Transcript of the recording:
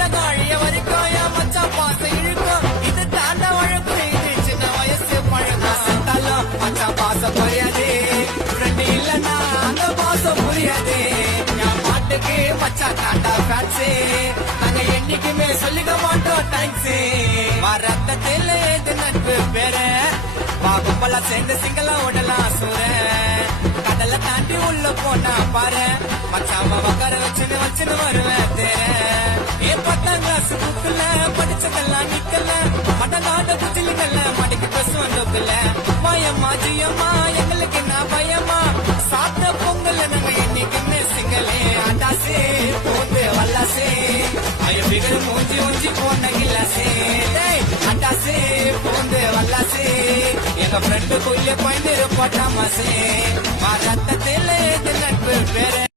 உலகம் அழிய வரைக்கும் என் மச்சான் பாசம் இழுக்கும். இது தாண்ட வழக்கம், இது சின்ன வயசு பழக்கம். செத்தாலும் மச்சான் பாசம் புரியாது, ஃப்ரெண்ட் இல்லன்னா அந்த பாசம் புரியாது. என் பாட்டுக்கு மச்சான் தாண்டா ஃபேன்ஸு, நாங்க என்னைக்குமே சொல்லிக்க மாட்டோம் தேங்க்ஸ். ரத்தத்தில் இது நட்பு பேரு, பாகும்பல சேர்ந்து சிங்களா ஓடலாம் சூர. கடலை தாண்டி உள்ள போனா பாரு, மச்சாம உக்கார வச்சுன்னு வருவேன் தேர. ஏ 10ஆம் கிளாஸ் புக்குல படிச்சதெல்லாம் நிக்கல, மடநாட குச்சிலிங்கல்ல மடிக்கு பசு வந்துக்கல. பயமா ஜியம்மா எங்களுக்கு என்ன பயமா, சாப்பிட்ட பொங்கல் நாங்க என்னைக்குமே சிங்களே. அட்டாசே போந்து வல்லாசே, ஐயோ பிகர் மூஞ்சி ஊஞ்சி போன கில்லாசே. அட்டாசே போந்து வல்லாசே, எங்க ஃப்ரெண்டு குள்ள பயந்து போட்டாமாசே. ரத்தத்தில் நட்பு பேரு.